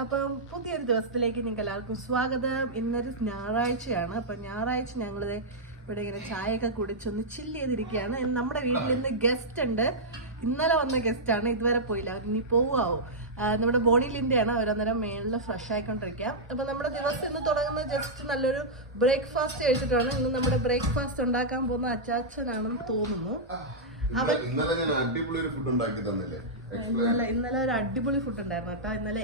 അപ്പം പുതിയൊരു ദിവസത്തിലേക്ക് നിങ്ങൾക്ക് എല്ലാവർക്കും സ്വാഗതം. ഇന്നൊരു ഞായറാഴ്ചയാണ്. അപ്പം ഞായറാഴ്ച ഞങ്ങൾ ഇവിടെ ഇങ്ങനെ ചായയൊക്കെ കുടിച്ചൊന്ന് ചില്ല് ചെയ്തിരിക്കുകയാണ്. നമ്മുടെ വീട്ടിൽ ഇന്ന് ഗസ്റ്റ് ഉണ്ട്. ഇന്നലെ വന്ന ഗസ്റ്റാണ്, ഇതുവരെ പോയില്ല. ഇനി പോവാവോ? നമ്മുടെ ബോഡിലിൻ്റെയാണ്. അവരന്നേരം മേളിൽ ഫ്രഷ് ആയിക്കൊണ്ടിരിക്കാം. അപ്പം നമ്മുടെ ദിവസം ഇന്ന് തുടങ്ങുന്നത് ജസ്റ്റ് നല്ലൊരു ബ്രേക്ക്ഫാസ്റ്റ് കഴിച്ചിട്ടാണ്. ഇന്ന് നമ്മുടെ ബ്രേക്ക്ഫാസ്റ്റ് ഉണ്ടാക്കാൻ പോകുന്ന അച്ചാച്ചനാണെന്ന് തോന്നുന്നു. ഇന്നലെ ഒരു അടിപൊളി ഫുഡ് ഉണ്ടായിരുന്നു കേട്ടോ. ഇന്നലെ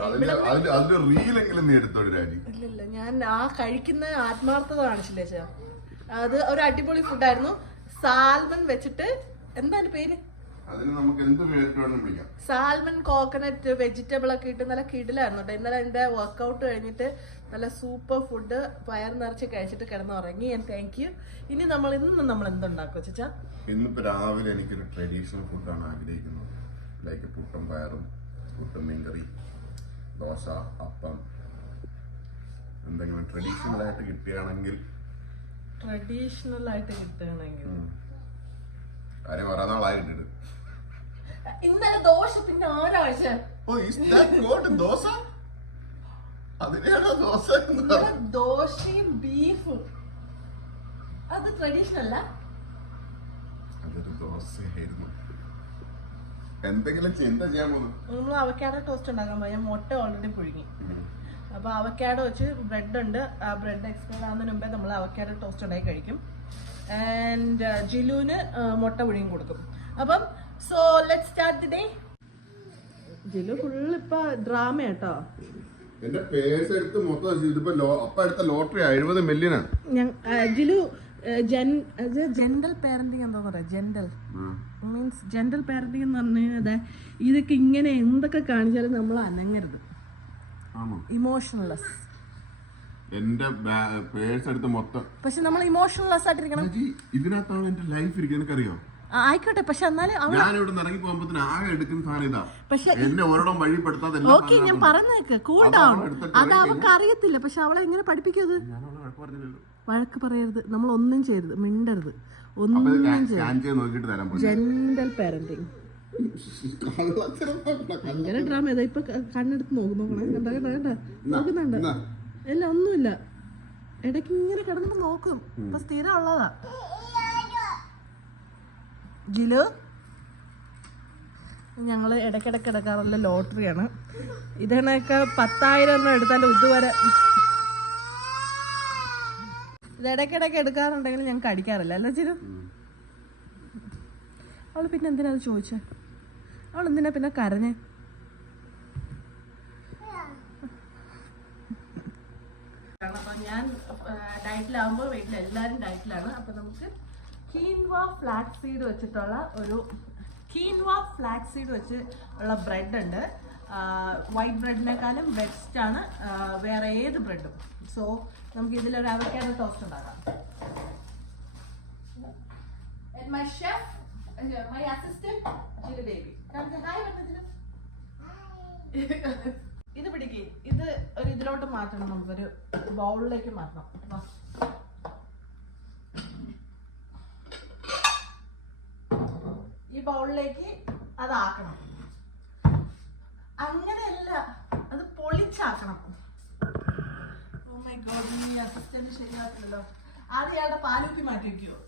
ഇല്ല ഞാൻ ആ കഴിക്കുന്ന ആത്മാർത്ഥത കാണിച്ചില്ലേ ചാ. അത് ഒരു അടിപൊളി ഫുഡായിരുന്നു. സാൽമൺ വെച്ചിട്ട് എന്താണ് പേര്, സാൽമൺ കോക്കനട്ട് വെജിറ്റബിൾ ഒക്കെ ഇട്ട് നല്ല കിടിലായിരുന്നു കേട്ടോ. ഇന്നലെ എന്റെ വർക്ക്ഔട്ട് കഴിഞ്ഞിട്ട് നല്ല സൂപ്പർ ഫുഡ് വയർ നിറച്ച് കഴിച്ചിട്ട് കിടന്നുറങ്ങി. Thank you. ഇനി ഇന്ന് നമ്മൾ എന്തുണ്ടാക്കും ചേച്ചാ? ഇന്നിപ്പോ രാവിലെ എനിക്കൊരു ട്രഡീഷണൽ ഫുഡാണ് ആഗ്രഹിക്കുന്നത്. ലൈക്ക് പുട്ടും പയറും, പുട്ടും മീൻകറി, ദോശ, അപ്പം, എന്തെങ്കിലും ട്രഡീഷണൽ ആയിട്ട് കിട്ടുകയാണെങ്കിൽ കാര്യം കുറെ നാളായിട്ടിട്ട്. ഇന്നലെ ദോശ, പിന്നെ ആരാഴ്ച ദോശ, അതിനെയാണോ ദോശ? ദോശയും ബീഫും അത് ട്രഡീഷണൽ അല്ല. അതൊരു ദോശയായിരുന്നു. എന്തെങ്കിലും ചിന്ത ചെയ്യാൻ പോകുന്നു. നമ്മൾ അവക്കാഡോ ടോസ്റ്റ് ഉണ്ടാക്കാൻ പോയി. ഞാൻ മുട്ട ഓൾറെഡി പുഴുങ്ങി. അപ്പൊ അവക്കാഡോ വെച്ച് ബ്രെഡ് ഉണ്ട്. ആ ബ്രെഡ് എക്സ്പയർ ആവുന്നതിന് മുമ്പേ നമ്മൾ അവക്കാഡോ ടോസ്റ്റ് ഉണ്ടാക്കി കഴിക്കും. ആൻഡ് ജിലുവിന് മുട്ട പുഴുങ്ങി കൊടുക്കും. അപ്പം so let's start the day. Jilu full ഇപ്പൊ ഡ്രാമ കേട്ടോ. എന്റെ പേഴ്സ് എടുത്ത് മൊത്തം അപ്പൊ എടുത്ത ലോട്ടറി 70 മില്യനാണ്. ജിലു ജെന്റൽ പാരന്റിങ് എന്താ പറയാ? ജെന്റൽ മീൻസ് ജെന്റൽ പാരന്റിങ് എന്ന് പറഞ്ഞാൽ ഇതൊക്കെ ഇങ്ങനെ എന്തൊക്കെ കാണിച്ചാലും നമ്മൾ അനങ്ങരുത്. ഇമോഷണൽലെസ്. എന്റെ പേഴ്സ് എടുത്ത് മൊത്തം. പക്ഷെ നമ്മൾ ഇമോഷണൽലെസ് ആയിട്ടിരിക്കണം. ഇതിനകത്താണ് എന്റെ ലൈഫ് ഇരിക്കുന്നത്, എനിക്കറിയോ? ആയിക്കോട്ടെ, പക്ഷെ എന്നാലും ഞാൻ ഇവിടെ ഇറങ്ങി പോകുമ്പോ ആകെ എടുക്കുന്ന സാധനം ഇതാ. പക്ഷെ എന്നെ ഒരിടം വഴിപ്പെടുത്താതെ. ഓക്കെ, ഞാൻ പറഞ്ഞേക്ക് കൂൾ ഡൗൺ. അത് അവൾക്ക് അറിയത്തില്ല. പക്ഷെ അവളെ എങ്ങനെ പഠിപ്പിക്കത്? വഴക്ക് പറയരുത്, നമ്മൾ ഒന്നും ചെയ്യരുത്, മിണ്ടരുത്, ഒന്നും ചെയ്യരുത്. Gentle parenting. ഭയങ്കര ഡ്രാമ. ഏതാ ഇപ്പൊ കണ്ണെടുത്ത് നോക്കണേ. നോക്കുന്നുണ്ട്. ഇല്ല, ഒന്നുമില്ല. ഇടയ്ക്ക് ഇങ്ങനെ കിടന്ന് നോക്കും. ഇപ്പൊ സ്ഥിരം ഉള്ളതാ. ജിലു, ഞങ്ങള് ഇടയ്ക്കിടയ്ക്ക് എടുക്കാറുള്ള ലോട്ടറിയാണ്. ഇതിനൊക്കെ 10,000 എണ്ണം എടുത്താലും ഇതുവരെ ഇത് ഇടയ്ക്കിടയ്ക്ക് എടുക്കാറുണ്ടെങ്കിലും ഞങ്ങൾക്ക് അടിക്കാറില്ല അല്ല ജിലു? അവള് പിന്നെ എന്തിനാ അത് ചോദിച്ചേ? അവൾ എന്തിനാ പിന്നെ കരഞ്ഞേ? അപ്പൊ ഞാൻ ഡയറ്റിലാവുമ്പോൾ വീട്ടിൽ എല്ലാവരും ഡയറ്റിലാണ്. അപ്പൊ നമുക്ക് കീൻവ ഫ്ലാക്സ് സീഡ് വെച്ചിട്ടുള്ള ബ്രെഡ് ഉണ്ട്. വൈറ്റ് ബ്രെഡിനേക്കാളും ബെസ്റ്റ് ആണ് വേറെ ഏത് ബ്രെഡും. സോ നമുക്ക് ഇതിലൊരു അവക്കാഡോ ടോസ്റ്റ് ഉണ്ടാക്കാം. My chef, my assistant, Jilu baby. ഇത് പിടിക്ക്. ഇത് ഒരു ഇതിലോട്ട് മാറ്റണം. നമുക്കൊരു ബൗളിലേക്ക് മാറ്റണം. ഈ ബൗളിലേക്ക് അതാക്കണം. അങ്ങനെയല്ല, അത് പൊളിച്ചാക്കണം. ഓ മൈ ഗോഡ്, ഈ അസിസ്റ്റന്റ് ശരിയാക്കില്ലല്ലോ. ആദ്യം ഇയാളുടെ പാലൂക്കി മാറ്റി വെക്കുവോ?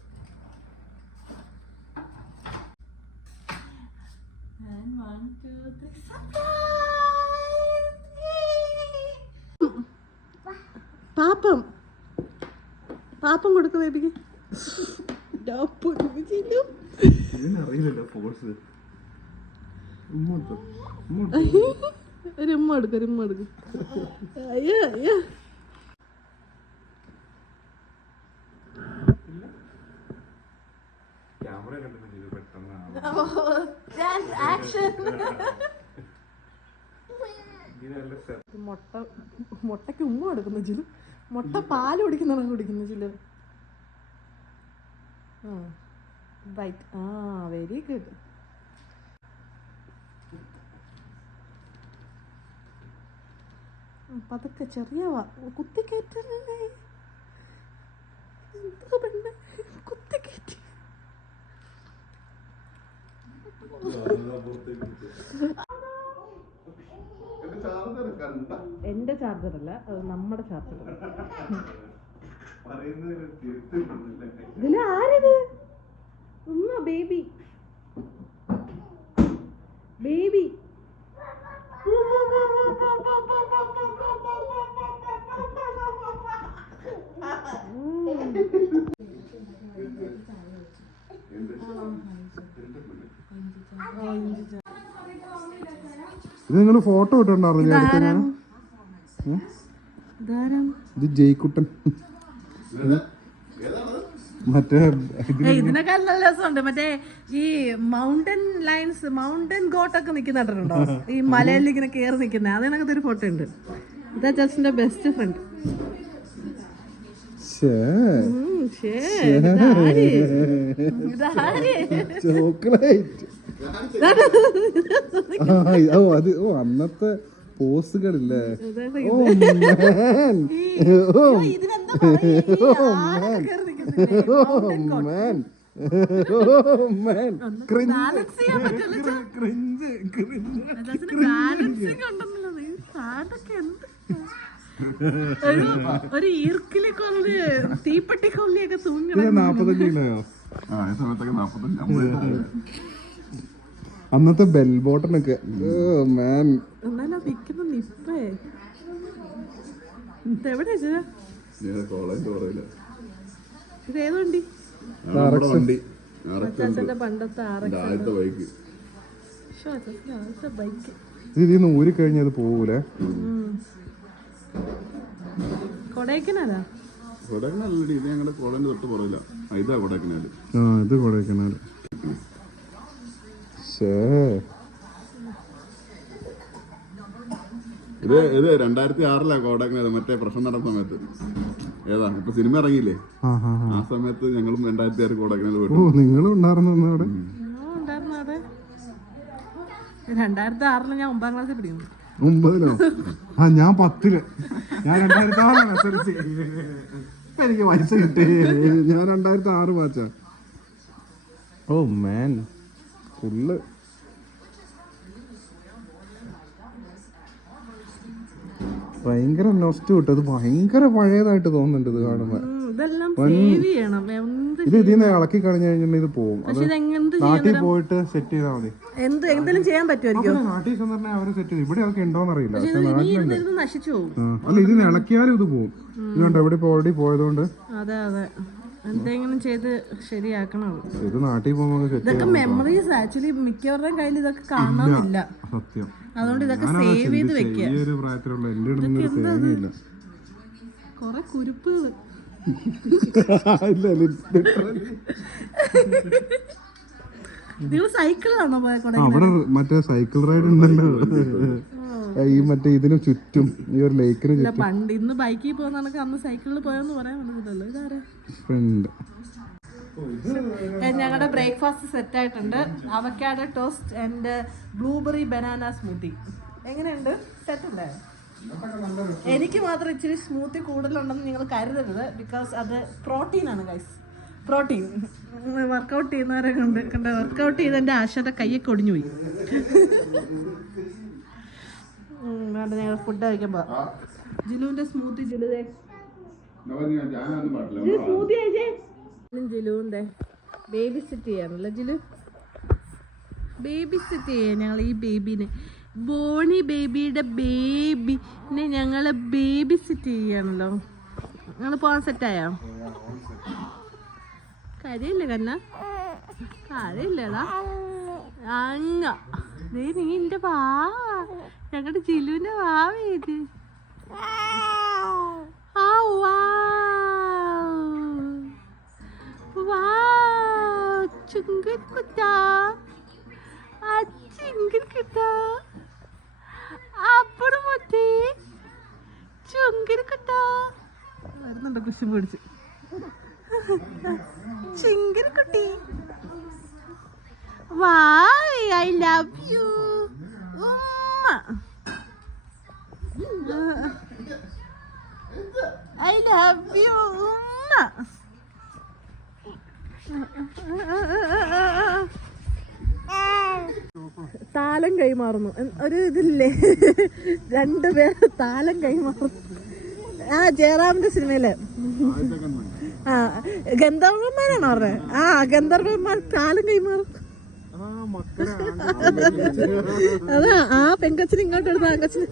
പാപ്പം കൊടുക്ക ബേബിക്ക്. അറിയില്ലല്ലോ ഫോഴ്സ്. ഒരു ഉമ്മ എടുക്കും. അയ്യോ അയ്യോ. മുട്ടക്ക് ഉമ്മ കൊടുക്കുന്ന ജിലു. മുട്ട പാല് കുടിക്കുന്നതാണ് കുടിക്കുന്ന ജിലു. റൈറ്റ്. Very good. പതുക്കെ ചെറിയ കുത്തിക്കയറ്റല്ലേ. കുത്തിക്കയറ്റി. എന്റെ ചാർജർ അല്ല, അത് നമ്മുടെ ചാർജർ. ഇതിൽ ആരിത്? ബേബി ബേബി ഇത് നിങ്ങൾ ഫോട്ടോ ഇട്ടുണ്ടായിരുന്നു. ഇത് ജയ്ക്കുട്ടൻ. മറ്റേ ഇതിനേക്കാൾ നല്ല രസമുണ്ട്. മറ്റേ ഈ മൗണ്ടൻ ലൈൻസ്, മൗണ്ടൻ ഗോട്ടൊക്കെ നിക്കുന്നുണ്ടോ, ഈ മലയിൽ ഇങ്ങനെ കേറി നിക്കുന്ന, അതിനകത്ത് ഒരു ഫോട്ടോ ഉണ്ട്. ഇതാ ജസ്റ്റിന്റെ ബെസ്റ്റ് ഫ്രണ്ട്. ചോക്ലേറ്റ്. അത് അന്നത്തെ പോസ്റ്റുകളില്ലേ? ഒരു ഈർക്കിലെ കൊള്ളി, തീപ്പെട്ടി കൊള്ളിയൊക്കെ തൂങ്ങി. 45 കിലോയോ? അന്നത്തെ ബെൽ ബോട്ടനൊക്കെ എന്നാലും വിൽക്കുന്ന നിപ്പേ. എവിടെ ഇത്? ഏത് വണ്ടി? അച്ചാച്ചന്റെ പണ്ടത്തെ ബൈക്ക്. ഇതിന്ന് ഊരി കഴിഞ്ഞത് പോകൂലേ? കൊടൈക്കനാലാ? കൊടൈക്കനാലടി, ഇത് ഞങ്ങളുടെ കോളേജിന്റെ തൊട്ട് പറയില്ല. ഇതാ കൊടൈക്കനാല്. ഇത് കൊടൈക്കനാല്. ഇത് 2006 കൊടൈക്കനാല്, മറ്റേ പ്രശ്നം നടന്ന സമയത്ത്. ഏതാ ഇപ്പൊ സിനിമ ഇറങ്ങിയില്ലേ, ആ സമയത്ത് ഞങ്ങളും 2006 കൊടൈക്കനാല് പോയിട്ടു. നിങ്ങളും ഉണ്ടായിരുന്നു അവിടെ? 2006 ഞാൻ 9ാം ക്ലാസ്സിൽ പഠിക്കുന്നു. 9ലോ? ഞാൻ 10ല്. ഞാൻ 2006 എനിക്ക് വയസ്സ് കിട്ടി. ഞാൻ 2006 മാച്ചാ. ഓ മാൻ, ഫുള്ള് ഭയങ്കര നൊസ്റ്റു കിട്ടും. അത് ഭയങ്കര പഴയതായിട്ട് തോന്നുന്നുണ്ട് ഇത് കാണുമ്പോ. ഇത് ഇതിന്ന് ഇളക്കി കഴിഞ്ഞു കഴിഞ്ഞാൽ ഇത് പോകും. നാട്ടിൽ പോയിട്ട് സെറ്റ് ചെയ്താൽ മതി. എന്തെങ്കിലും ചെയ്യാൻ പറ്റുമായിരിക്കും. നാട്ടിൽ ചെന്ന് അവര് സെറ്റ് ചെയ്തു. ഇവിടെ അവർക്ക് ഉണ്ടോന്ന് അറിയില്ല. അല്ല, ഇതിന് ഇളക്കിയാലും ഇത് പോകും. ഇതുകൊണ്ട് എവിടെ ഓൾറെഡി പോയതുകൊണ്ട് എന്തെങ്കിലും ചെയ്ത് ശരിയാക്കണം. ഇത് നാട്ടിൽ പോകുമ്പോൾ ഇതൊക്കെ മെമ്മറീസ്. ആക്ച്വലി മിക്കവരുടെയും കയ്യിൽ ഇതൊക്കെ കാണാനില്ല. സത്യം. അതുകൊണ്ട് ഇതൊക്കെ സേവ് ചെയ്ത് വെക്കുക. ഈ ഒരു പ്രായത്തിലുള്ള എന്റെ തേങ്ങയില്ല. കൊറേ കുരുപ്പ്. നിങ്ങൾ സൈക്കിളിലാണോ പോയത്? അവിടെ മറ്റേ സൈക്കിൾ റൈഡ് ഉണ്ടല്ലോ, ഈ മറ്റേ ഇതിന് ചുറ്റും, ഈ ഒരു ലേക്കിന് ചുറ്റും. പണ്ട് ഇന്ന് ബൈക്കിൽ പോകുന്ന അന്ന് സൈക്കിളിൽ പോയെന്ന് പറയാൻ പറ്റത്തില്ലല്ലോ. ഇതാരാ? ഞങ്ങളുടെ ബ്രേക്ക്ഫാസ്റ്റ് സെറ്റ് ആയിട്ടുണ്ട്. Avocado toast and blueberry banana smoothie. എങ്ങനെയുണ്ട്? സെറ്റ് അല്ലേ? എനിക്ക് മാത്രം ഇച്ചിരി സ്മൂത്തി കൂടുതലുണ്ടെന്ന് നിങ്ങൾ കരുതരുത്. ബിക്കോസ് അത് പ്രോട്ടീനാണ് ഗൈസ്. പ്രോട്ടീൻ വർക്കൗട്ട് ചെയ്യുന്നവരെ കണ്ട വർക്കൗട്ട് ചെയ്ത് എൻ്റെ ആശയുടെ കയ്യൊക്കെ ഒടിഞ്ഞു പോയി. വേണ്ട, ഞങ്ങൾ ഫുഡ് കഴിക്കുമ്പോൾ ജിലുവിൻ്റെ സ്മൂത്തി. ജിലുദേ സ്മൂത്തി കഴിച്ചേ. ജിലുവിൻ്റെ ബേബി സിറ്റ് ചെയ്യാനല്ലോ. ജിലു ബേബി സിറ്റ് ചെയ്യാൻ ഞങ്ങൾ ഈ ബേബീനെ, ബോണി ബേബിയുടെ ബേബിനെ ഞങ്ങൾ ബേബി സിറ്റ് ചെയ്യാണല്ലോ. ഞങ്ങൾ പോകാൻ സെറ്റായോ? കരയില്ലേ കന്ന? കരയില്ലടാ. അങ്ങ നീ എൻ്റെ വാവ, ഞങ്ങളുടെ ജിലുവിൻ്റെ വാവ ഇത്. ചുങ്കിരിക്കുട്ടാ, ചിങ്കിരിക്കുട്ടാ, അപ്പുറം മറ്റേ ചുങ്കിരിക്കുട്ടാ വരുന്നുണ്ടോ? കുശും പിടിച്ച് ചിങ്കിരിക്കുട്ടി. വായ്, ഐ ലവ് യു ഉമ്മ. ഐ ലവ് യു ഉമ്മ. താലം കൈമാറുന്നു ഒരു ഇതില്ലേ, രണ്ടുപേര് താലം കൈമാറുന്നു. ആ ജയറാമിന്റെ സിനിമയില് ആ ഗന്ധർവന്മാരാണോ അവരുടെ? ആ ഗന്ധർവന്മാർ താലം കൈമാറും. അതാ ആ പെങ്കച്ചിന് ഇങ്ങോട്ട് എടുത്ത അങ്കച്ചിന്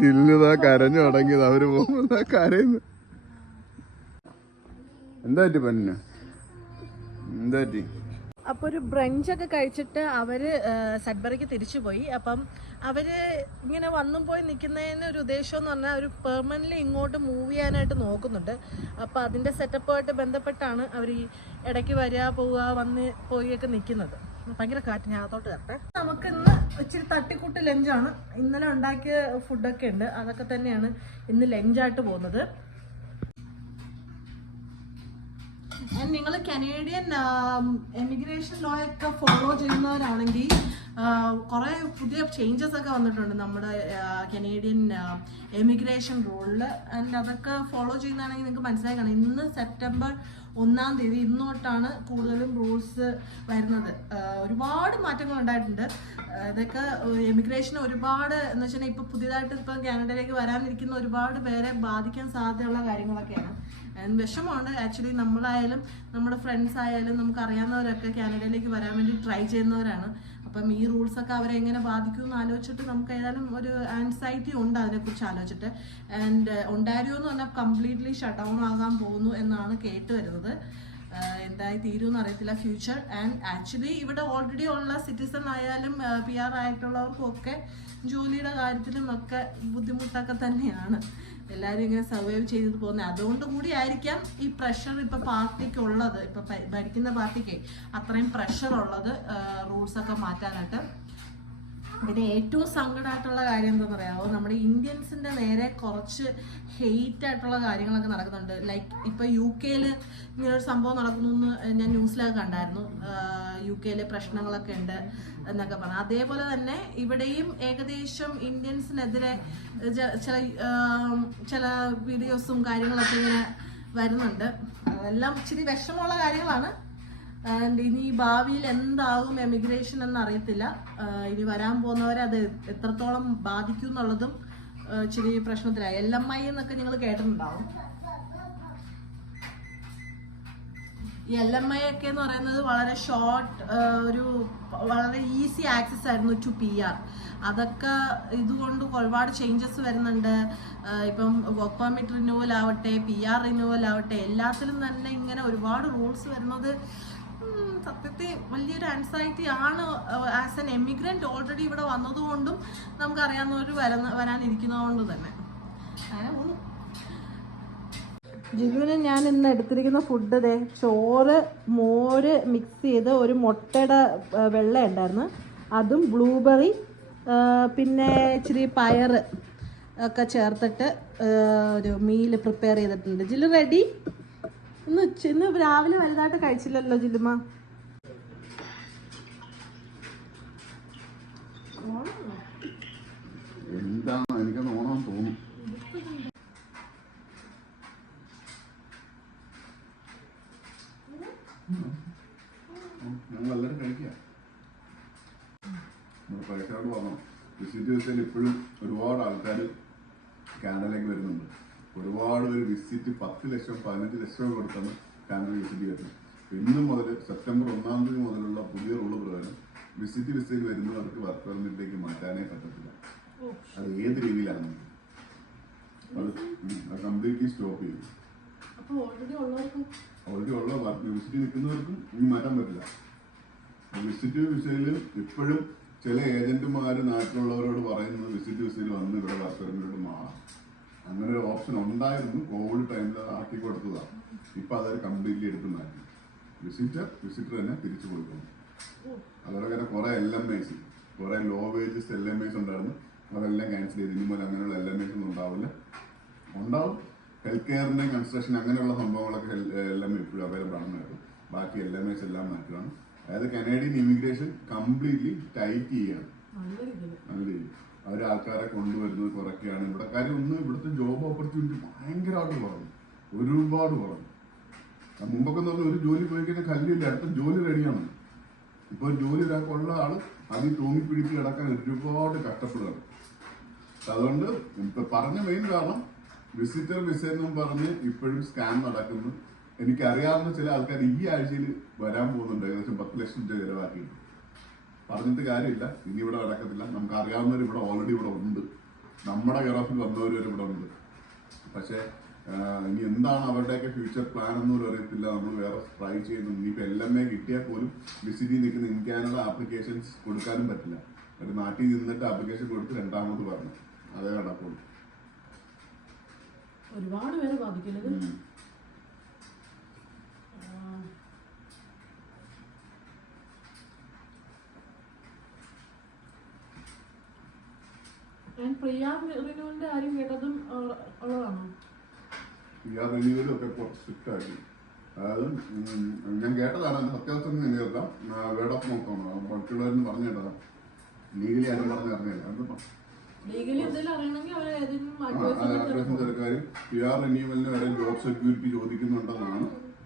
ജില്ലുതാ കരഞ്ഞു തുടങ്ങിയത്. അവര് പോകുമ്പോ കരയുന്നു. എന്താ പറ്റി പെണ്ണിന്? എന്താ പറ്റി? അപ്പോൾ ഒരു ബ്രഞ്ചൊക്കെ കഴിച്ചിട്ട് അവർ സഡ്ബറിക്ക് തിരിച്ചു പോയി. അപ്പം അവർ ഇങ്ങനെ വന്നും പോയി നിൽക്കുന്നതിന് ഒരു ഉദ്ദേശം എന്ന് പറഞ്ഞാൽ ഒരു പെർമനൻ്റ്ലി ഇങ്ങോട്ട് മൂവ് ചെയ്യാനായിട്ട് നോക്കുന്നുണ്ട്. അപ്പോൾ അതിൻ്റെ സെറ്റപ്പുമായിട്ട് ബന്ധപ്പെട്ടാണ് അവർ ഈ ഇടയ്ക്ക് വരിക പോവുക വന്ന് പോയൊക്കെ നിൽക്കുന്നത്. ഭയങ്കര കാറ്റ്, ഞാൻ അകത്തോട്ട് കയറട്ടെ. നമുക്ക് ഇന്ന് ഇച്ചിരി തട്ടിക്കൂട്ട് ലഞ്ചാണ്. ഇന്നലെ ഉണ്ടാക്കിയ ഫുഡൊക്കെ ഉണ്ട്, അതൊക്കെ തന്നെയാണ് ഇന്ന് ലഞ്ചായിട്ട് പോകുന്നത്. നിങ്ങൾ കനേഡിയൻ എമിഗ്രേഷൻ ലോ ഒക്കെ ഫോളോ ചെയ്യുന്നവരാണെങ്കിൽ കുറേ പുതിയ ചേഞ്ചസ് ഒക്കെ വന്നിട്ടുണ്ട് നമ്മുടെ കനേഡിയൻ എമിഗ്രേഷൻ റൂളിൽ. ആൻഡ് അതൊക്കെ ഫോളോ ചെയ്യുന്നതാണെങ്കിൽ നിങ്ങൾക്ക് മനസ്സിലായി കാണാം. ഇന്ന് സെപ്റ്റംബർ 1-ാം തീയതി ഇന്ന് തൊട്ടാണ് കൂടുതലും റൂൾസ് വരുന്നത്. ഒരുപാട് മാറ്റങ്ങൾ ഉണ്ടായിട്ടുണ്ട്. ഇതൊക്കെ എമിഗ്രേഷൻ ഒരുപാട് എന്ന് വെച്ചാൽ ഇപ്പോൾ പുതിയതായിട്ട് ഇപ്പം കാനഡയിലേക്ക് വരാനിരിക്കുന്ന ഒരുപാട് പേരെ ബാധിക്കാൻ സാധ്യതയുള്ള കാര്യങ്ങളൊക്കെയാണ്. വിഷമമുണ്ട് ആക്ച്വലി. നമ്മളായാലും നമ്മുടെ ഫ്രണ്ട്സ് ആയാലും നമുക്ക് അറിയാവുന്നവരൊക്കെ കാനഡയിലേക്ക് വരാൻ വേണ്ടി ട്രൈ ചെയ്യുന്നവരാണ്. അപ്പം ഈ റൂൾസൊക്കെ അവരെ എങ്ങനെ ബാധിക്കും എന്ന് ആലോചിച്ചിട്ട് നമുക്ക് ഏതായാലും ഒരു ആൻസൈറ്റി ഉണ്ട് അതിനെക്കുറിച്ച് ആലോചിച്ചിട്ട്. ആൻഡ് ഒണ്ടാരിയോ എന്ന് പറഞ്ഞാൽ കംപ്ലീറ്റ്ലി ഷട്ട് ഡൗൺ ആകാൻ പോകുന്നു എന്നാണ് കേട്ട് വരുന്നത്. എന്തായി തീരുമെന്ന് അറിയത്തില്ല ഫ്യൂച്ചർ. ആൻഡ് ആക്ച്വലി ഇവിടെ ഓൾറെഡി ഉള്ള സിറ്റിസൺ ആയാലും PR ആയിട്ടുള്ളവർക്കും ഒക്കെ ജോലിയുടെ കാര്യത്തിലും ഒക്കെ ബുദ്ധിമുട്ടൊക്കെ തന്നെയാണ്. എല്ലാവരും ഇങ്ങനെ സർവൈവ് ചെയ്ത് പോകുന്നത്. അതുകൊണ്ട് കൂടി ആയിരിക്കാം ഈ പ്രഷർ ഇപ്പം പാർട്ടിക്ക് ഉള്ളത്, ഇപ്പം ഭരിക്കുന്ന പാർട്ടിക്ക് അത്രയും പ്രഷർ ഉള്ളത് റൂൾസൊക്കെ മാറ്റാനായിട്ട്. പിന്നെ ഏറ്റവും സങ്കടമായിട്ടുള്ള കാര്യം എന്താണെന്ന് പറയാമോ, നമ്മുടെ ഇന്ത്യൻസിൻ്റെ നേരെ കുറച്ച് ഹെയ്റ്റ് ആയിട്ടുള്ള കാര്യങ്ങളൊക്കെ നടക്കുന്നുണ്ട്. ലൈക്ക് ഇപ്പോൾ UK-ൽ ഇങ്ങനൊരു സംഭവം നടക്കുന്നു എന്ന് ഞാൻ ന്യൂസിലൊക്കെ കണ്ടായിരുന്നു. UK-ൽ പ്രശ്നങ്ങളൊക്കെ ഉണ്ട് എന്നൊക്കെ പറഞ്ഞു. അതേപോലെ തന്നെ ഇവിടെയും ഏകദേശം ഇന്ത്യൻസിനെതിരെ ചില വീഡിയോസും കാര്യങ്ങളൊക്കെ ഇങ്ങനെ വരുന്നുണ്ട്. അതെല്ലാം ഇച്ചിരി വിഷമമുള്ള കാര്യങ്ങളാണ്. ആൻഡ് ഇനി ഭാവിയിൽ എന്താകും എമിഗ്രേഷൻ എന്ന് അറിയത്തില്ല. ഇനി വരാൻ പോകുന്നവരെ അത് എത്രത്തോളം ബാധിക്കും എന്നുള്ളതും ഇച്ചിരി പ്രശ്നത്തിലായി. LMI എന്നൊക്കെ നിങ്ങൾ കേട്ടിട്ടുണ്ടാവും. ഈ LMI ഒക്കെ എന്ന് പറയുന്നത് വളരെ ഷോർട്ട്, വളരെ ഈസി ആക്സസ് ആയിരുന്നു ടു PR. അതൊക്കെ ഇതുകൊണ്ട് ഒരുപാട് ചേഞ്ചസ് വരുന്നുണ്ട്. ഇപ്പം വർക്ക് പെർമിറ്റ് റിന്യൂവൽ ആവട്ടെ, PR റിന്യൂവൽ ആവട്ടെ, എല്ലാത്തിലും തന്നെ ഇങ്ങനെ ഒരുപാട് റൂൾസ് വരുന്നത് സത്യത്തിൽ വലിയൊരു ആൻസൈറ്റി ആണ്. ആസ് എൻ എമിഗ്രന്റ് ഓൾറെഡി ഇവിടെ വന്നതുകൊണ്ടും നമുക്കറിയാവുന്നവർ വരാനിരിക്കുന്നതുകൊണ്ട് തന്നെ അങ്ങനെ പോകുന്നു. ജിഗുവിന് ഞാൻ ഇന്ന് എടുത്തിരിക്കുന്ന ഫുഡ് ചോറ്, മോര് മിക്സ് ചെയ്ത് ഒരു മുട്ടയുടെ വെള്ള ഉണ്ടായിരുന്നു, അതും ബ്ലൂബെറി, പിന്നെ ഇച്ചിരി പയർ ഒക്കെ ചേർത്തിട്ട് ഒരു മീൽ പ്രിപ്പയർ ചെയ്തിട്ടുണ്ട്. ജില്ലു റെഡി? ഇന്ന് രാവിലെ വലുതായിട്ട് കഴിച്ചില്ലല്ലോ ജില്ലുമ്മ. എന്താ എനിക്കൊന്ന് ഓണം തോന്നും. ഞങ്ങൾ എല്ലാവരും കഴിക്കുക. പൈസയോട് പറഞ്ഞു വിസിറ്റ് വിസയിൽ ഇപ്പോഴും ഒരുപാട് ആൾക്കാർ കാനഡയിലേക്ക് വരുന്നുണ്ട്. ഒരുപാട് പേര് വിസിറ്റ് 10 ലക്ഷം 15 ലക്ഷം കൊടുത്താണ് കാനഡ വിസിറ്റ് വരുന്നത്. ഇന്ന് മുതൽ സെപ്റ്റംബർ 1-ാം തീയതി മുതലുള്ള പുതിയ റൂള് പ്രകാരം വിസിറ്റ് വിസയിൽ വരുന്നവർക്ക് വർക്ക് പെർമിറ്റിലേക്ക് മാറ്റാനേ പറ്റത്തില്ല. അത് ഏത് രീതിയിലാണ് അത് കംപ്ലീറ്റ്ലി സ്റ്റോപ്പ് ചെയ്യും. ഓൾറെഡി ഉള്ള വിസിറ്റ് നിൽക്കുന്നവർക്കും ഇനി മാറ്റാൻ പറ്റില്ല. വിസിറ്റ് വിസയിൽ ഇപ്പോഴും ചില ഏജന്റുമാർ നാട്ടിലുള്ളവരോട് പറയുന്നത് വിസിറ്റ് വിസയിൽ വന്ന് ഇവിടെ വർക്ക് പെർമിറ്റ് മാറാം. അങ്ങനെ ഒരു ഓപ്ഷൻ ഉണ്ടായിരുന്നു. കോവിഡ് ടൈമിൽ ആക്കി കൊടുത്തതാണ്. ഇപ്പം അതൊരു കംപ്ലീറ്റ്ലി എടുത്ത് മാറ്റി. വിസിറ്റർ തന്നെ തിരിച്ചു കൊടുക്കുന്നു. അതോടെ തന്നെ കുറേ LMIs, കുറേ ലോ വേജസ് LMIs ഉണ്ടായിരുന്നു. അതെല്ലാം ക്യാൻസൽ ചെയ്ത് ഇനി മുതൽ അങ്ങനെയുള്ള LMIs ഒന്നും ഉണ്ടാവും. ഹെൽത്ത് കെയറിൻ്റെ കൺസ്ട്രക്ഷൻ അങ്ങനെയുള്ള സംഭവങ്ങളൊക്കെ LMI ഇപ്പോഴും അവൈലബിൾ ആണെന്നായിരുന്നു. ബാക്കി LMIs എല്ലാം മാറ്റുകയാണ്. അതായത് കനേഡിയൻ ഇമിഗ്രേഷൻ കംപ്ലീറ്റ്ലി ടൈറ്റ് ചെയ്യുകയാണ്. നല്ല രീതിയിൽ അവർ ആൾക്കാരെ കൊണ്ടുവരുന്നത് കുറയ്ക്കുകയാണ്. ഇവിടെ കാര്യം ഒന്ന് ഇവിടുത്തെ ജോബ് ഓപ്പർച്യൂണിറ്റി ഭയങ്കരമായിട്ട് കുറഞ്ഞു, ഒരുപാട് കുറഞ്ഞു. മുമ്പൊക്കെ എന്ന് പറഞ്ഞാൽ ഒരു ജോലി പോയി കഴിഞ്ഞാൽ കല്ലില്ല, അടുത്ത ജോലി റെഡിയാണ്. ഇപ്പൊ ഒരു ജോലി ഒരാൾക്കുള്ള ആള് അതിൽ തൂങ്ങിപ്പിടിച്ച് കിടക്കാൻ ഒരുപാട് കഷ്ടപ്പെടുകയാണ്. അതുകൊണ്ട് ഇപ്പൊ പറഞ്ഞ മെയിൻ കാരണം വിസിറ്റർ വിസ എന്നും പറഞ്ഞ് ഇപ്പോഴും സ്കാം നടക്കുന്നു. എനിക്കറിയാവുന്ന ചില ആൾക്കാർ ഈ ആഴ്ചയിൽ വരാൻ പോകുന്നുണ്ട്, ഏകദേശം 10 ലക്ഷം രൂപ ചെലവാക്കിയിട്ട്. പറഞ്ഞിട്ട് കാര്യമില്ല, ഇനി ഇവിടെ നടക്കത്തില്ല. നമുക്ക് അറിയാവുന്നവർ ഇവിടെ ഓൾറെഡി ഇവിടെ ഉണ്ട്, നമ്മുടെ കെയർ ഓഫിൽ വന്നവർ വരെ ഇവിടെ ഉണ്ട്. പക്ഷേ ഇനി എന്താണ് അവരുടെയൊക്കെ ഫ്യൂച്ചർ പ്ലാൻ എന്നൊന്നും അറിയത്തില്ല. നമ്മൾ വേറെ ട്രൈ ചെയ്യുന്നു. ഇനിയിപ്പോൾ LMA കിട്ടിയാൽ പോലും വിസിറ്റിൽ നിൽക്കുന്ന ഇൻ കാനഡ ആപ്ലിക്കേഷൻസ് കൊടുക്കാനും പറ്റില്ല. ഒരു നാട്ടിൽ നിന്നിട്ട് ആപ്ലിക്കേഷൻ കൊടുത്ത് രണ്ടാമത് പറഞ്ഞു, അതേ നടക്കുള്ളൂ. ഒരുപാട് പേര് ബാധിക്കുന്നത്. പ്രിയാറിനുവിന്റെ കാര്യം കേട്ടതും ഉള്ളതാണോ? പ്രിയാ റിന്യൂവലും ഒക്കെ കുറച്ച് സ്ട്രിക്റ്റ് ആക്കി. അതായത് ഞാൻ കേട്ടതാണ്, സത്യാവസ്ഥ തന്നെയല്ല, വേർഡ് ഓഫ് നോക്കാണ് മറ്റുള്ളവരെന്ന് പറഞ്ഞു കേട്ടതാണ്. ലീഗലി ആരും പറഞ്ഞ് അറിഞ്ഞില്ല. സർക്കാർ PR റിന്യൂവലിന് വരെ ജോബ് സെക്യൂരിറ്റി ചോദിക്കുന്നുണ്ടെന്നാണ്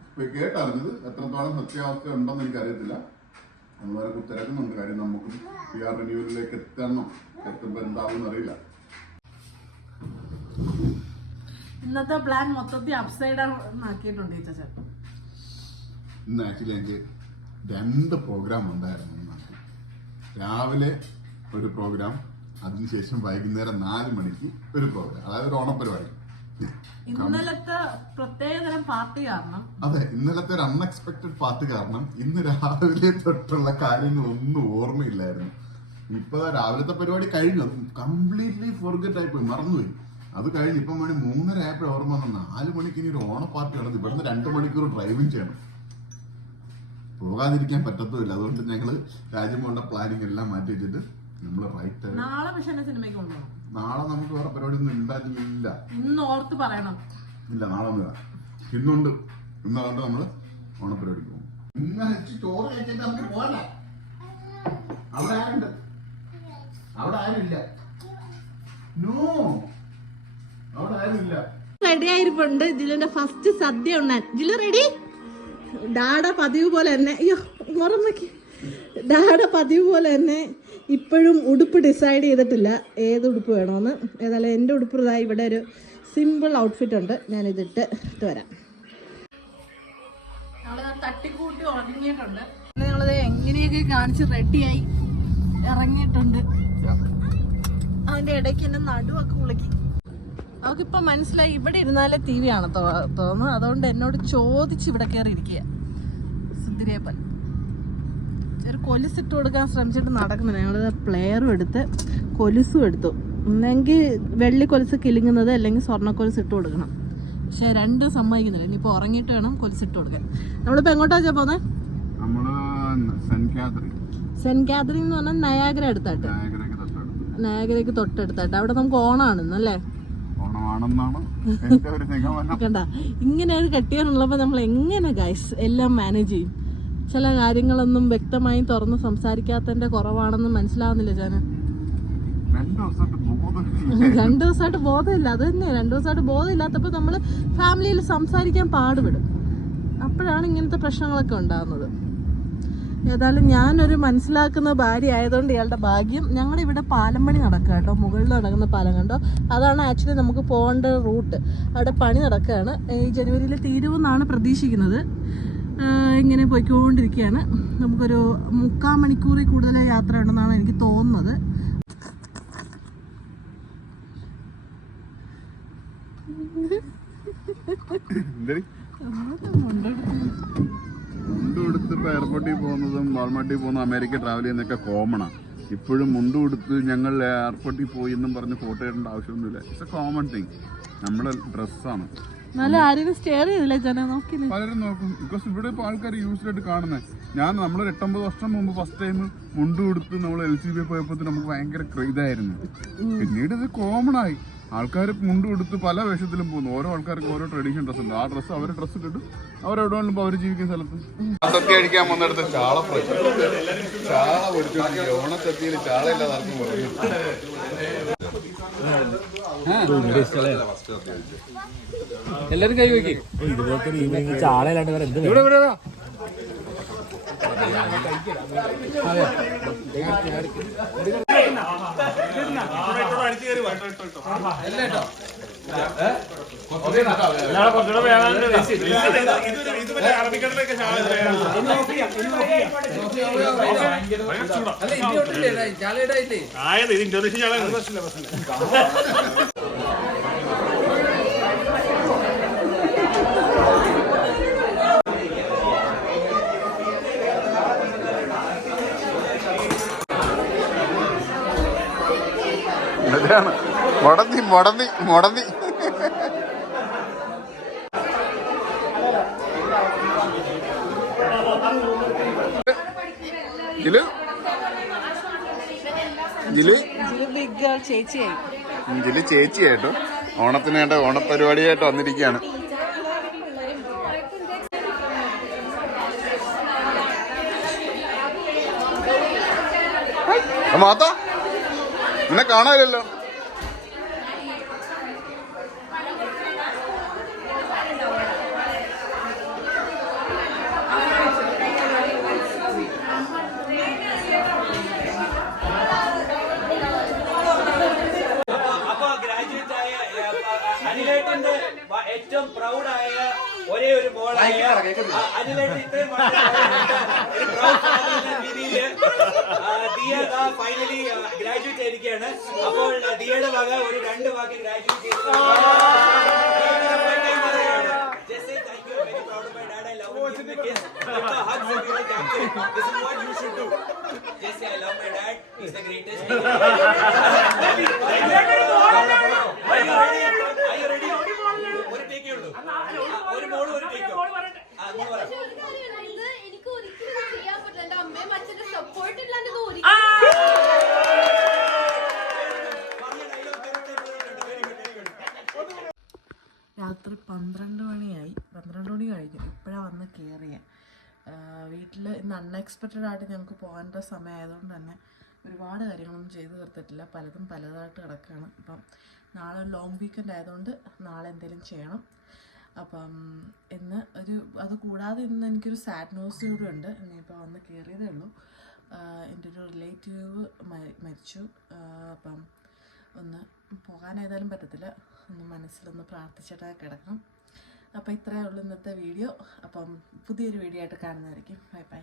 ഇപ്പൊ കേട്ടറിഞ്ഞത്. എത്രത്തോളം സത്യാവസ്ഥ ഉണ്ടെന്ന് എനിക്കറിയത്തില്ല. അതുവരെ തിരക്കുന്നുണ്ട്. കാര്യം നമുക്കും PR റിന്യൂവലിലേക്ക് എത്തുമ്പോൾ എന്താവും അറിയില്ല. ഇന്നത്തെ പ്ലാൻ മൊത്തത്തിൽ അപ്സൈഡ് ഡൗൺ ആക്കിയിട്ടുണ്ട് ചേച്ചൻ. ഇന്ന് ആക്ച്വലി എനിക്ക് 2 പ്രോഗ്രാം ഉണ്ടായിരുന്നു. രാവിലെ ഒരു പ്രോഗ്രാം, അതിനുശേഷം വൈകുന്നേരം 4 മണിക്ക് ഒരു പ്രോഗ്രാം, അതായത് ഒരു ഓണപരിപാടി. ഇന്നലത്തെ പ്രത്യേകതരം പാർട്ടി കാരണം, അതെ, ഇന്നലത്തെ ഒരു അൺഎക്സ്പെക്ടഡ് പാർട്ടി കാരണം ഇന്ന് രാവിലെ തൊട്ടുള്ള കാര്യങ്ങളൊന്നും ഓർമ്മയില്ലായിരുന്നു. ഇപ്പൊ രാവിലത്തെ പരിപാടി കഴിഞ്ഞു, അത് കംപ്ലീറ്റ്ലി ഫോർഗെറ്റ് ആയിപ്പോയി, മറന്നുപോയി. അത് കഴിഞ്ഞ് ഇപ്പം മണി 3:30 ആയപ്പോഴും ഓർമ്മ വന്നു 4 മണിക്ക് ഇനി ഒരു ഓണപ്പാർട്ടി നടന്നു. ഇവിടുന്ന് 2 മണിക്കൂർ ഡ്രൈവിംഗ് ചെയ്യണം. പോകാതിരിക്കാൻ പറ്റത്തുമില്ല. അതുകൊണ്ട് ഞങ്ങള് രാജ്യമോളുടെ പ്ലാനിങ് എല്ലാം മാറ്റി വെച്ചിട്ട് നമ്മള് റൈറ്റ് നാളെ സിനിമയ്ക്ക് കൊണ്ടുപോകണം. നാളെ നമുക്ക് വേറെ പരിപാടി ഒന്നും ഉണ്ടായിരുന്നില്ല. ഇന്ന് ഓർത്ത് പറയണം. ഇല്ല, നാളെ ഒന്നുമില്ല, ഇന്നുണ്ട്. ഇന്നാണ്ട് നമ്മള് ഓണപ്പരിപാടിക്ക് പോകും. ചോറ് കഴിച്ചിട്ട് നമുക്ക് പോകണ്ട. അവിടെ ആരുണ്ട്? അവിടെ ആരുമില്ല. നോ, അവിടെ ആരുമില്ല. റെഡി ആയിരിപ്പുണ്ട് ജിലുവിന്റെ ഫസ്റ്റ് സദ്യ ഉണ്ണാൻ. ജിലു റെഡി? ഡാഡ പതിവ് പോലെ തന്നെ, അയ്യോ മറന്നൊക്കെ, ഡാഡ പതിവ് പോലെ തന്നെ ഇപ്പോഴും ഉടുപ്പ് ഡിസൈഡ് ചെയ്തിട്ടില്ല ഏത് ഉടുപ്പ് വേണമെന്ന്. ഏതായാലും എൻ്റെ ഉടുപ്പ് ഇതാ ഇവിടെ ഒരു സിമ്പിൾ ഔട്ട്ഫിറ്റ് ഉണ്ട്, ഞാനിതിട്ട് വരാം. ഞങ്ങൾ തട്ടിക്കൂട്ടി ഉറങ്ങിയിട്ടുണ്ട്. ഞങ്ങളത് എങ്ങനെയൊക്കെ കാണിച്ച് റെഡിയായി ഇറങ്ങിയിട്ടുണ്ട്. അതിൻ്റെ ഇടയ്ക്ക് എൻ്റെ നടുവൊക്കെ ഉളുക്കി. നമുക്കിപ്പോൾ മനസ്സിലായി ഇവിടെ ഇരുന്നാലേ TV ആണ് തോന്നുന്നു. അതുകൊണ്ട് എന്നോട് ചോദിച്ച് ഇവിടെ കയറി ഇരിക്കുക. സുന്ദരിയപ്പൻ ഒരു കൊലുസിട്ട് കൊടുക്കാൻ ശ്രമിച്ചിട്ട് നടക്കുന്നില്ല. ഞങ്ങൾ പ്ലെയറും എടുത്ത് കൊലുസും എടുത്തു. ഒന്നെങ്കിൽ വെള്ളി കൊലുസ് കിലുങ്ങുന്നത്, അല്ലെങ്കിൽ സ്വർണ്ണ കൊലുസ് ഇട്ട് കൊടുക്കണം. പക്ഷെ രണ്ടും സമ്മതിക്കുന്നില്ല. ഇനിയിപ്പോൾ ഉറങ്ങിയിട്ട് വേണം കൊലുസിട്ട് കൊടുക്കാൻ. നമ്മളിപ്പോൾ എങ്ങോട്ടാ വെച്ചാൽ പോകുന്നത്? സെന്റ് കാതറിൻ എന്ന് പറഞ്ഞാൽ നയാഗ്ര അടുത്തായിട്ട്, നയാഗ്രയ്ക്ക് തൊട്ടടുത്തായിട്ട്. അവിടെ നമുക്ക് ഓണാണെന്നല്ലേ കണ്ട. ഇങ്ങനെ ഒരു കെട്ടിയാണുള്ളപ്പോൾ നമ്മൾ എങ്ങനെ ഗൈസ് എല്ലാം മാനേജ് ചെയ്യും? ചില കാര്യങ്ങളൊന്നും വ്യക്തമായി തുറന്ന് സംസാരിക്കാത്തതിന്റെ കുറവാണെന്ന് മനസ്സിലാവുന്നില്ല ജാന. 2 ദിവസമായിട്ട് ബോധമില്ല. അത് തന്നെ, 2 ദിവസമായിട്ട് ബോധമില്ലാത്തപ്പോൾ നമ്മൾ ഫാമിലിയിൽ സംസാരിക്കാൻ പാടുപെടും. അപ്പോഴാണ് ഇങ്ങനത്തെ പ്രശ്നങ്ങളൊക്കെ ഉണ്ടാകുന്നത്. ഏതായാലും ഞാനൊരു മനസ്സിലാക്കുന്ന ഭാര്യ ആയതുകൊണ്ട് ഇയാളുടെ ഭാഗ്യം. ഞങ്ങളുടെ ഇവിടെ പാലം പണി നടക്കുക കേട്ടോ, മുകളിൽ നടക്കുന്ന പാലം കണ്ടോ, അതാണ് ആക്ച്വലി നമുക്ക് പോകേണ്ട റൂട്ട്. അവിടെ പണി നടക്കുകയാണ്. ഈ ജനുവരിയിൽ തീരുമെന്നാണ് പ്രതീക്ഷിക്കുന്നത്. ഇങ്ങനെ പോയിക്കൊണ്ടിരിക്കുകയാണ്. നമുക്കൊരു 3/4 മണിക്കൂറിൽ കൂടുതൽ യാത്ര ഉണ്ടെന്നാണ് എനിക്ക് തോന്നുന്നത്. മുണ്ടുകൊടുത്ത് ഇപ്പൊ എയർപോർട്ടിൽ പോകുന്നതും വാൾമാർട്ടിൽ പോകുന്ന അമേരിക്ക ട്രാവൽ ചെയ്യുന്നതൊക്കെ കോമണാണ്. ഇപ്പോഴും മുണ്ടുകൊടുത്ത് ഞങ്ങൾ എയർപോർട്ടിൽ പോയി എന്നും പറഞ്ഞ് ഫോട്ടോ ഇടേണ്ട ആവശ്യമൊന്നുമില്ല. It's A common thing. നമ്മുടെ ഡ്രസ്സാണ്. പലരും നോക്കും. ബിക്കോസ് ഇവിടെ ഇപ്പോൾ ആൾക്കാർ യൂസ്ഡ് ആയിട്ട് കാണുന്നത്. നമ്മളൊരു 8-9 വർഷം മുമ്പ് ഫസ്റ്റ് ടൈം മുണ്ട് കൊടുത്ത് നമ്മൾ LCB പോയപ്പോൾ നമുക്ക് ഭയങ്കര ഇതായിരുന്നു. പിന്നീട് ഇത് കോമൺ ആയി. ആൾക്കാർ മുണ്ട് കൊടുത്ത് പല വേഷത്തിലും പോകുന്നു. ഓരോ ആൾക്കാർക്ക് ഓരോ ട്രഡീഷൻ ഡ്രസ് ഉണ്ട്. ആ ഡ്രസ്സ് അവരെ ഡ്രസ്സ് ഇട്ടിട്ട് അവരെവിടെ വേണമെങ്കിലും അവർ ജീവിക്കുന്ന സ്ഥലത്ത് സദ്യ കഴിക്കാൻ വന്നിടത്ത് ചാള പൊടിച്ചു ഓണസദ്യയിൽ ചാള ഇല്ലാതെ എല്ലാരും കൈ വയ്ക്കും ഇതുപോലത്തെ ചാളയിലാണ്ട് വേറെ എന്ത് ഇവിടെ ഇവിടെ ഇന്തോനേഷ്യൻ ചാള മുടന്തി മുടന്തി മുടന്തി ജിലു ജിലു ബിഗ് ഗേൾ ചേച്ചിയായി. ജിലു ചേച്ചിയായിട്ടോ ഓണത്തിനായിട്ട് ഓണപരിപാടിയായിട്ട് വന്നിരിക്കുകയാണ്. മാത്ത നിന്നെ കാണാനില്ലല്ലോ. ഏറ്റവും പ്രൗഡായ ഒരേ ഒരു മോളായ അതിലേക്ക് ഇത്രയും രീതിയിൽ ദിയ ഫൈനലി ഗ്രാജുവേറ്റ് ആയിരിക്കുകയാണ്. അപ്പോൾ ദിയയുടെ വക ഒരു 2 വാക്ക് ഗ്രാജുവേറ്റ് എനിക്ക് ഒരിക്കലും ചെയ്യാൻ പറ്റില്ല. എന്റെ അമ്മയും അച്ഛന്റെ സപ്പോർട്ട് ഇല്ലാണ്ട് രാത്രി 12 മണിയായി. 12 മണി കഴിഞ്ഞു. ഇപ്പോഴാണ് വന്ന് കയറിയ വീട്ടിൽ. ഇന്ന് അൺഎക്സ്പെക്റ്റഡ് ആയിട്ട് ഞങ്ങൾക്ക് പോകേണ്ട സമയമായതുകൊണ്ട് തന്നെ ഒരുപാട് കാര്യങ്ങളൊന്നും ചെയ്ത് തീർത്തിട്ടില്ല. പലതും പലതായിട്ട് കിടക്കുകയാണ്. അപ്പം നാളെ ലോങ് വീക്കെൻഡ് ആയതുകൊണ്ട് നാളെ എന്തെങ്കിലും ചെയ്യണം. അപ്പം ഇന്ന് അത് കൂടാതെ ഇന്ന് എനിക്കൊരു സാഡ് ന്യൂസ് കൂടെ ഉണ്ട്. ഇനിയിപ്പോൾ വന്ന് കയറിയതേ ഉള്ളൂ. എൻ്റെ ഒരു റിലേറ്റീവ് മരിച്ചു. അപ്പം ഒന്ന് പോകാൻ ഏതായാലും പറ്റത്തില്ല. ഒന്ന് മനസ്സിലൊന്ന് പ്രാർത്ഥിച്ചിട്ട് കിടക്കണം. അപ്പോൾ ഇത്രയേ ഉള്ളൂ ഇന്നത്തെ വീഡിയോ. അപ്പം പുതിയൊരു വീഡിയോ ആയിട്ട് കാണുന്നതായിരിക്കും. Bye bye.